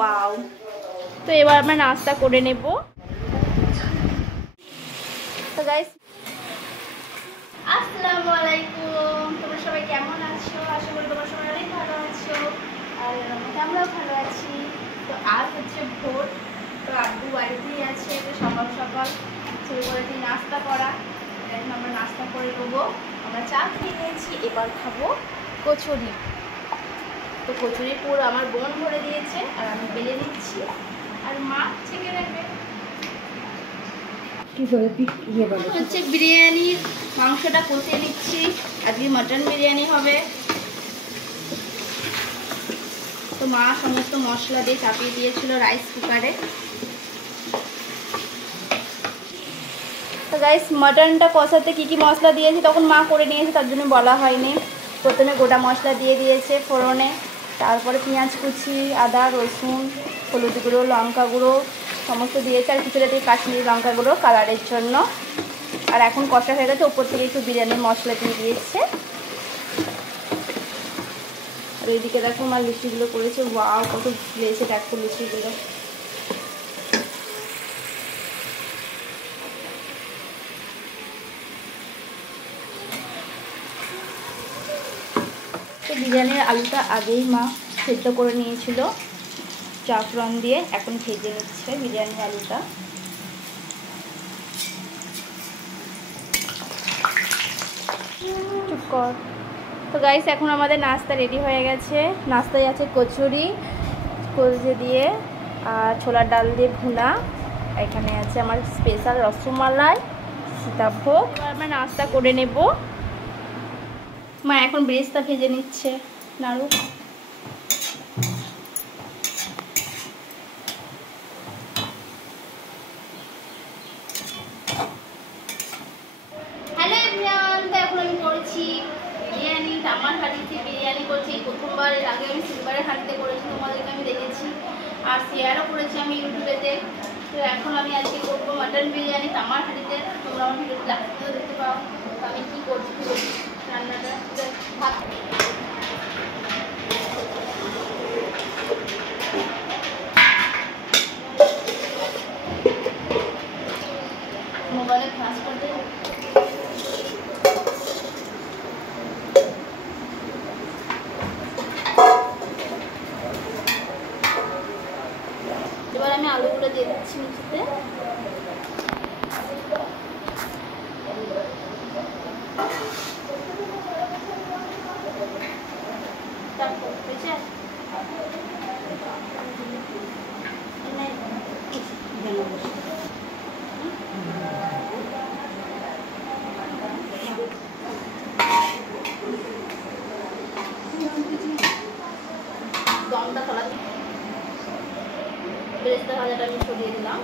Wow. তো এবার আমরা নাস্তা করে নেব। তো গাইস আসসালামু আলাইকুম, তোমরা সবাই কেমন আছো? আশা করি তোমরা সবাই অনেক ভালো আছো, আর আমরাও ভালো আছি। তো আজ হচ্ছে ভোর, তো আব্বু বাড়িতেই আছে। তো সকাল সকাল শুরু করেছি নাস্তা করা। এখন আমরা নাস্তা করে নেবো। আমরা চা খেয়ে নিয়েছি, এবার খাবো কচুরি। তো কচুরি পুরো আমার বোন ভরে দিয়েছে, আর আমি বেলে নিচ্ছি, আর মা ছেঁকে রাখবে। হচ্ছে বিরিয়ানির মাংসটা কষিয়ে নিচ্ছি, আজকে মটন বিরিয়ানি হবে। তো মা সমস্ত মশলা দিয়ে চাপিয়ে দিয়েছিল রাইস কুকারে। তো গাইস মটনটা কষাতে কী কী মশলা দিয়েছি তখন মা করে নিয়েছে, তার জন্য বলা হয়নি। প্রথমে গোটা মশলা দিয়ে দিয়েছে ফোড়নে, তারপরে পেঁয়াজ কুচি, আদা রসুন, হলুদ গুঁড়ো, লঙ্কা গুঁড়ো সমস্ত দিয়েছে, আর কিছুটা দিয়ে কাশ্মীরি লঙ্কা গুঁড়ো কালারের জন্য। আর এখন কষা হয়ে গেছে, ওপর থেকে একটু বিরিয়ানির মশলা দিয়ে দিয়েছে। আর ওইদিকে দেখো আমার লুচিগুলো করেছে, ওয়াও কত ফুলেছে দেখো লুচিগুলো। তো বিরিয়ানির আলুটা আগেই মা সেদ্ধ করে নিয়েছিল জাফরান দিয়ে, এখন ভেজে নিচ্ছে বিরিয়ানির আলুটা। চুপ কর। তো গাইস এখন আমাদের নাস্তা রেডি হয়ে গেছে। নাস্তায় আছে কচুরি কলজে দিয়ে আর ছোলার ডাল দিয়ে ভুনা। এখানে আছে আমার স্পেশাল রসমালাই, সীতাভোগ। আমরা নাস্তা করে নেব। মা এখন ব্রেস্তা ভেজে নিচ্ছে, নাড়ু। হ্যালো এভরিওয়ান, তো এখন আমি করেছি বিরিয়ানি, তামার হাঁড়িতে বিরিয়ানি করছি প্রথমবার। এর আগে আমি সিলভারের হাঁড়িতে করেছি, তোমাদেরকে আমি দেখেছি আর শেয়ারও করেছি আমি ইউটিউবেতে। তো এখন আমি আজকে করবো মাটন বিরিয়ানি তামার হাঁড়িতে। তোমরা আমার ভিডিওতে লাস্টেও দেখতে পাও তো আমি কী করছি রান্নাটা। ভাত মোবাইলে ফ্লাশ করতে এবার আমি আলুগুলো দিয়ে দিচ্ছি নিচেতে। তারপর হয়েছে দমটা ফেলা বেরেস্তা ভাজাটা আমি ছড়িয়ে দিলাম।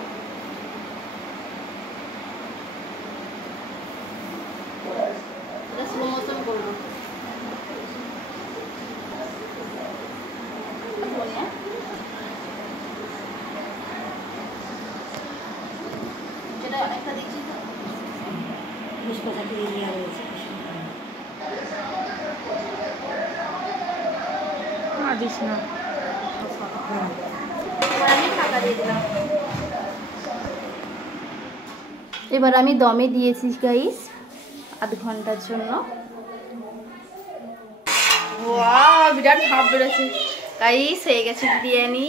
এটা স্লো মোশন করবো। যেটা অনেকটা দেখছি তো দিস না। এবার আমি দমে দিয়েছি গাইস আধ ঘন্টার জন্য। ওয়াও বিরাট ভাব বেরোচ্ছে গাইস, হয়ে গেছে বিরিয়ানি।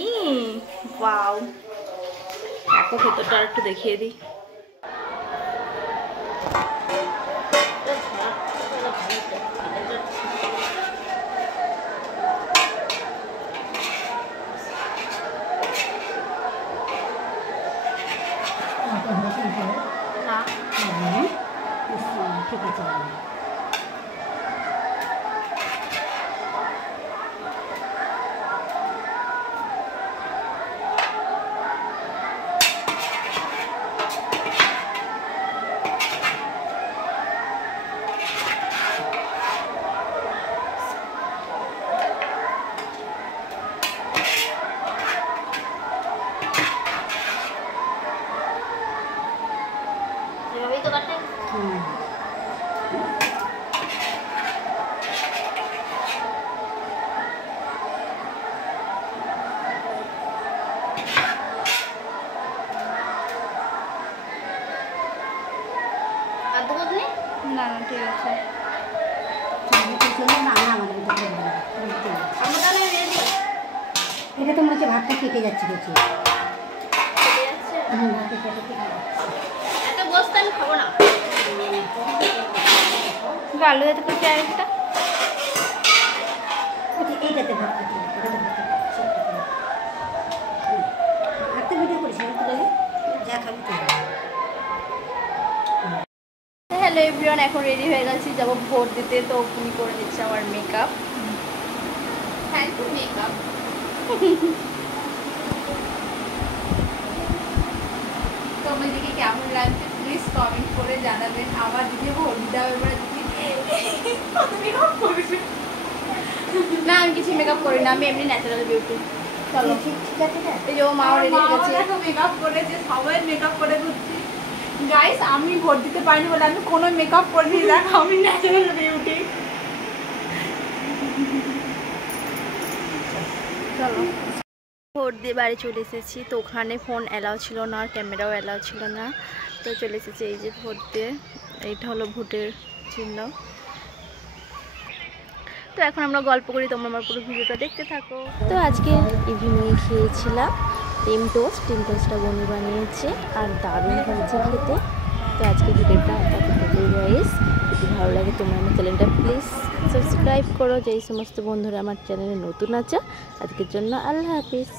ওয়াও দেখো ভেতরটা আর একটু দেখিয়ে দিই। ঠিক আছে এটা তো মনে হচ্ছে ভাতটা কেটে যাচ্ছে দেখছি। এত গোস্ত আমি খাবো না। আলু এত কিছু আরেকটা এইটাতে ভাত ভিডিও করিস যা খাবি। হ্যালো এভরিওয়ান, এখন রেডি হয়ে গেছি, যাবো ভোট দিতে। তো উনি করে নিচ্ছে আমার মেকআপ। Thank you makeup. তো আমার দিকে কেমন লাগছে প্লিজ কমেন্ট করে জানাবেন। আমার দিদি ভোট দিতে হবে, এবার দিদি কত মেকআপ করবে। না আমি কিছু মেকআপ করি না, আমি এমনি ন্যাচারাল বিউটি। চলো ঠিক আছে। এই যে ও মাও রেডি হয়ে গেছে, মেকআপ করেছে, সবাই মেকআপ করে ঘুরছি। গাইস আমি ভোট দিতে পারিনি বলে আমি কোনো মেকআপ করিনি, দেখো আমি ন্যাচারাল বিউটি। চলো ভোট দিয়ে বাড়ি চলে এসেছি। তো ওখানে ফোন অ্যালাউ ছিল না, আর ক্যামেরাও অ্যালাউ ছিল না। তো চলে এসেছি এই যে ভোট দিয়ে। এইটা হলো ভোটের চিহ্ন। তো এখন আমরা গল্প করি, তোমরা আমার পুরো ভিডিওটা দেখতে থাকো। তো আজকে ইভিনিংয়ে খেয়েছিলাম ডিম টোস্টটা বনি বানিয়েছে, আর দারুণ হয়েছে খেতে। তো আজকে ভিডিওটা এতটুকুই গাইস। যদি ভালো লাগে তোমরা আমার চ্যানেলটা প্লিজ সাবস্ক্রাইব করো, যেই সমস্ত বন্ধুরা আমার চ্যানেলে নতুন আছে। আজকের জন্য আল্লাহ হাফিজ।